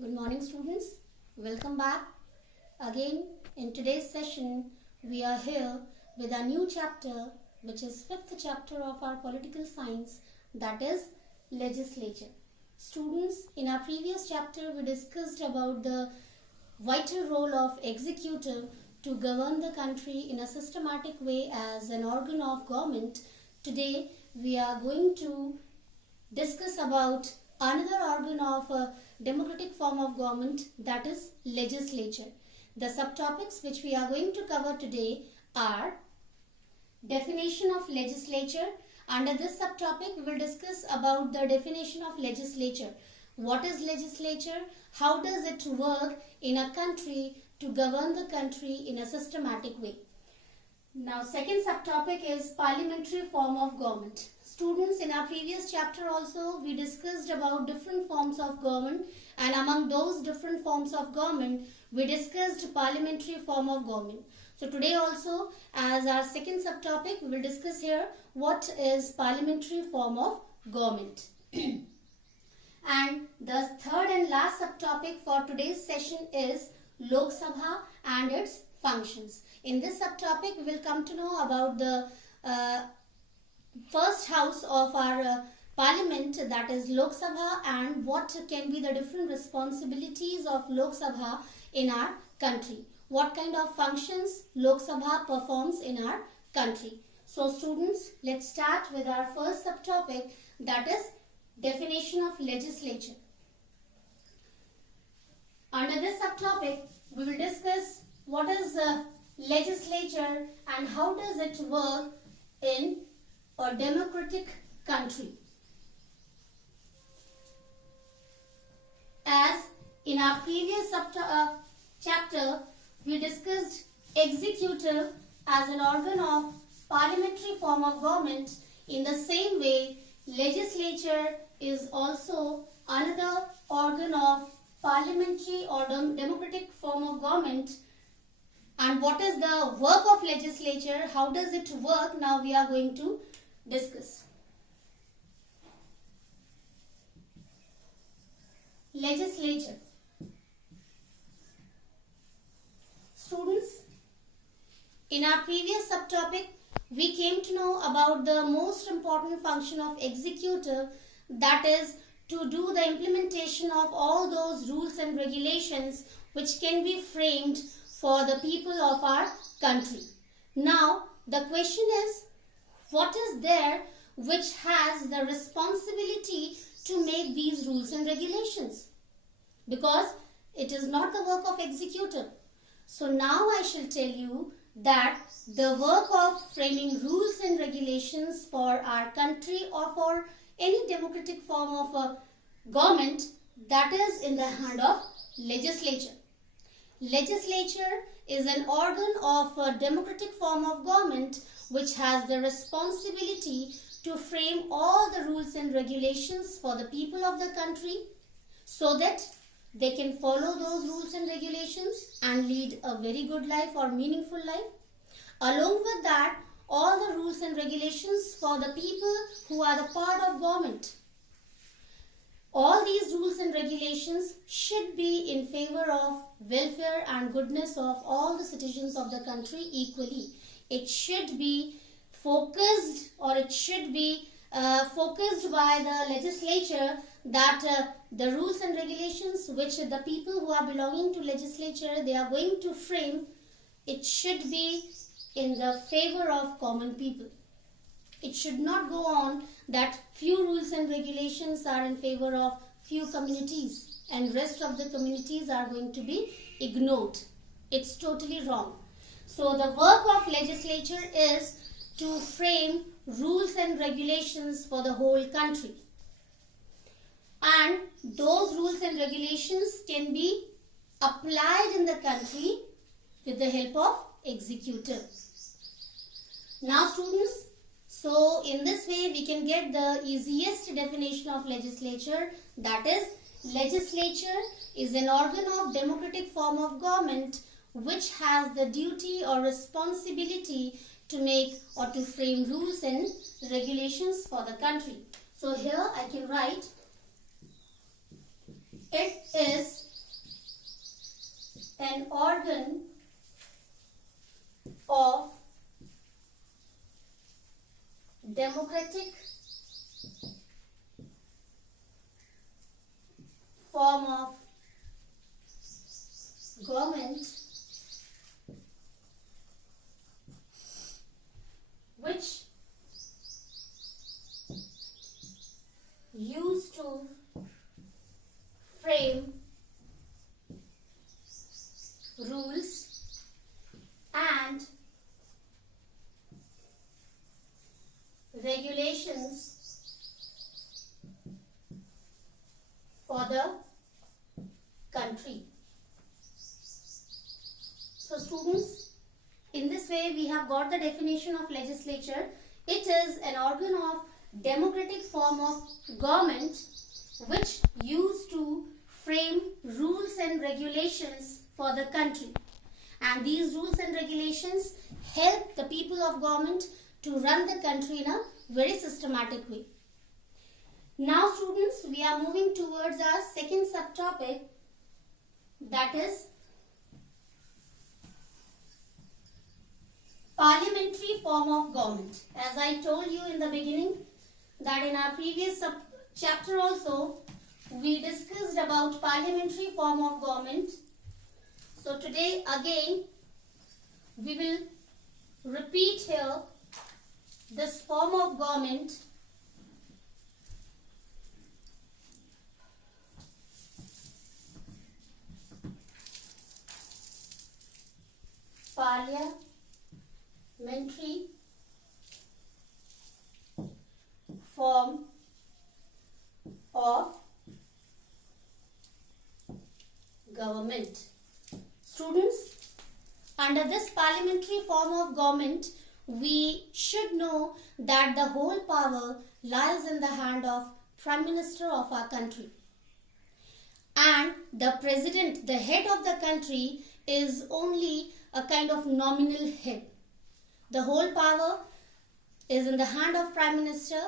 Good morning, students. Welcome back. Again, in today's session, we are here with a new chapter, which is fifth chapter of our political science, that is legislature. Students, in our previous chapter, we discussed about the vital role of executive to govern the country in a systematic way as an organ of government. Today, we are going to discuss about another organ of a democratic form of government, that is legislature. The subtopics which we are going to cover today are definition of legislature. Under this subtopic, we will discuss about the definition of legislature. What is legislature? How does it work in a country to govern the country in a systematic way? Now, second subtopic is parliamentary form of government. Students, in our previous chapter also, we discussed about different forms of government, and among those different forms of government, we discussed parliamentary form of government. So today also, as our second subtopic, we will discuss here what is parliamentary form of government. And the third and last subtopic for today's session is Lok Sabha and its functions. In this subtopic, we will come to know about the first house of our parliament, that is Lok Sabha, and what can be the different responsibilities of Lok Sabha in our country. What kind of functions Lok Sabha performs in our country. So students, let's start with our first subtopic, that is definition of legislature. Under this subtopic, we will discuss what is legislature and how does it work in a democratic country. As in our previous chapter, we discussed executive as an organ of parliamentary form of government. In the same way, legislature is also another organ of parliamentary or democratic form of government. And what is the work of legislature? How does it work? Now we are going to discuss. Legislature. Students, in our previous subtopic, we came to know about the most important function of executive, that is to do the implementation of all those rules and regulations which can be framed for the people of our country. Now, the question is, what is there which has the responsibility to make these rules and regulations? Because it is not the work of executive. So now I shall tell you that the work of framing rules and regulations for our country or for any democratic form of a government, that is in the hand of legislature. Legislature is an organ of a democratic form of government which has the responsibility to frame all the rules and regulations for the people of the country so that they can follow those rules and regulations and lead a very good life or meaningful life. Along with that, all the rules and regulations for the people who are the part of government. All these rules and regulations should be in favor of welfare and goodness of all the citizens of the country equally. It should be focused, or it should be focused by the legislature that the rules and regulations which the people who are belonging to legislature they are going to frame, it should be in the favor of common people. It should not go on that few rules and regulations are in favor of few communities and rest of the communities are going to be ignored. It's totally wrong. So the work of legislature is to frame rules and regulations for the whole country. And those rules and regulations can be applied in the country with the help of executive. Now students, so in this way we can get the easiest definition of legislature, that is legislature is an organ of democratic form of government which has the duty or responsibility to make or to frame rules and regulations for the country. So here I can write, it is an organ of democratic form of government which used to frame rules and regulations for the country. So students, in this way we have got the definition of legislature. It is an organ of democratic form of government which used to frame rules and regulations for the country. And these rules and regulations help the people of government to run the country in a very systematic way. Now students, we are moving towards our second subtopic, that is parliamentary form of government. As I told you in the beginning that in our previous chapter also we discussed about parliamentary form of government. So today again we will repeat here this form of government parliamentary form of government. Students, under this parliamentary form of government, we should know that the whole power lies in the hand of Prime Minister of our country. And the President, the head of the country, is only a kind of nominal head. The whole power is in the hand of Prime Minister.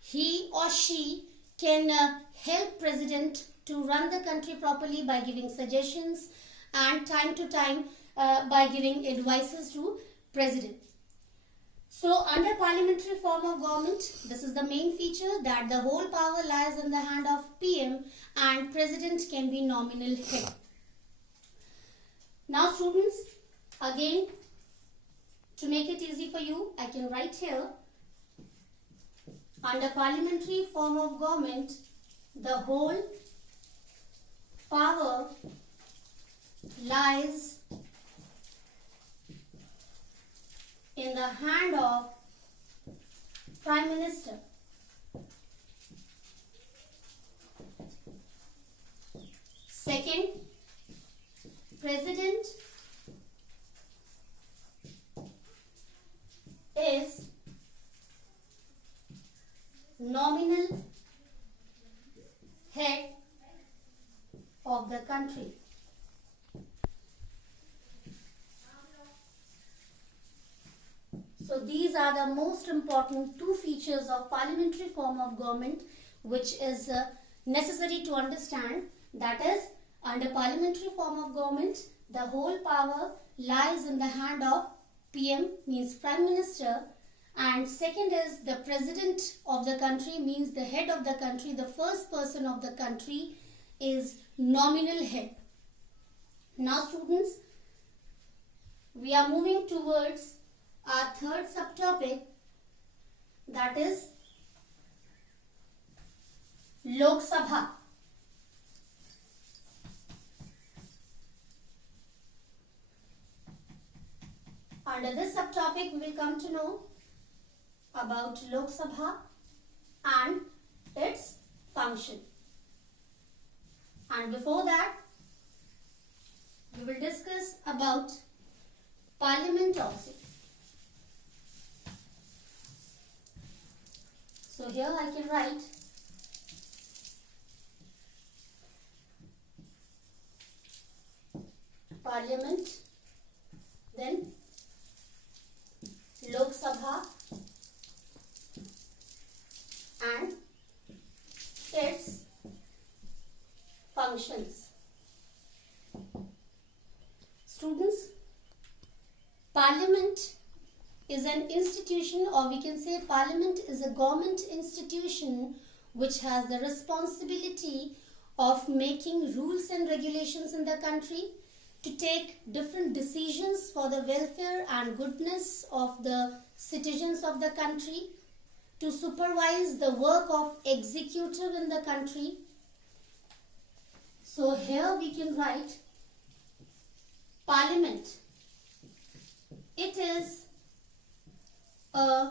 He or she can help President to run the country properly by giving suggestions and time to time by giving advices to President. So under parliamentary form of government, this is the main feature, that the whole power lies in the hand of PM and President can be nominal head. Now students, again to make it easy for you, I can write here, under parliamentary form of government, the whole power lies in the hand of Prime Minister. Second, President is nominal head of the country. So these are the most important two features of parliamentary form of government which is necessary to understand. That is, under parliamentary form of government, the whole power lies in the hand of PM, means Prime Minister, and second is the President of the country, means the head of the country, the first person of the country is nominal head. Now students, we are moving towards our third subtopic, that is Lok Sabha. Under this subtopic, we will come to know about Lok Sabha and its function. And before that, we will discuss about Parliament also. So here I can write Parliament, then Lok Sabha and its functions. Students, Parliament is an institution, or we can say Parliament is a government institution which has the responsibility of making rules and regulations in the country, to take different decisions for the welfare and goodness of the citizens of the country, to supervise the work of executive in the country. So here we can write Parliament. It is a